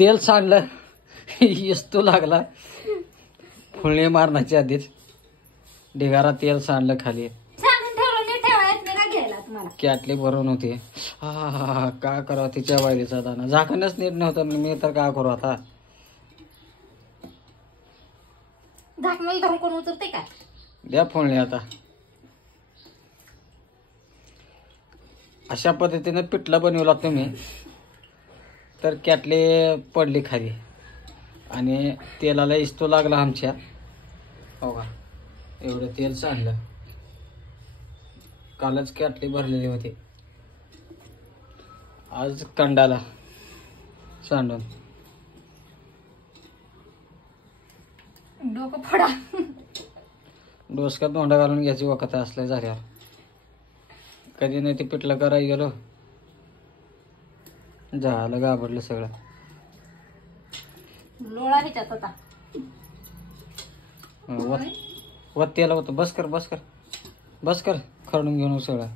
तेल सांडलं येस्तो लागला फुलणे मारण्याच्या आधीच ढिगारा तेल सांडलं खाली सांगून ठेवलं नाही ठेवायच नाही का घ्यायला तुम्हाला कॅटली भरून होती काय करावं तिच्या वायलीचा दाना झाकणच नीट नव्हतं मी तर काय करू आता झाकणाला धरून कोण उचलते का द्या फोडणी आता अशा पद्धतीने पिठला बनवला तुम्ही तर कॅटली पडली खाली आणि तेलाला इस्तो लागला आमच्या हो का एवढं तेल सांडलं कालच कॅटली भरलेली होती आज कंडाला सांडून डोकं फोडा डोसक्यात धोंडा घालून घ्यायची वखत असल्या झाल्यावर कधी नाही ते पिठलं करायला गेलो झालं घाबरलं सगळं लोळा ह्याच्यात होता वत तेला होतं बस कर खरडून घेऊन सगळं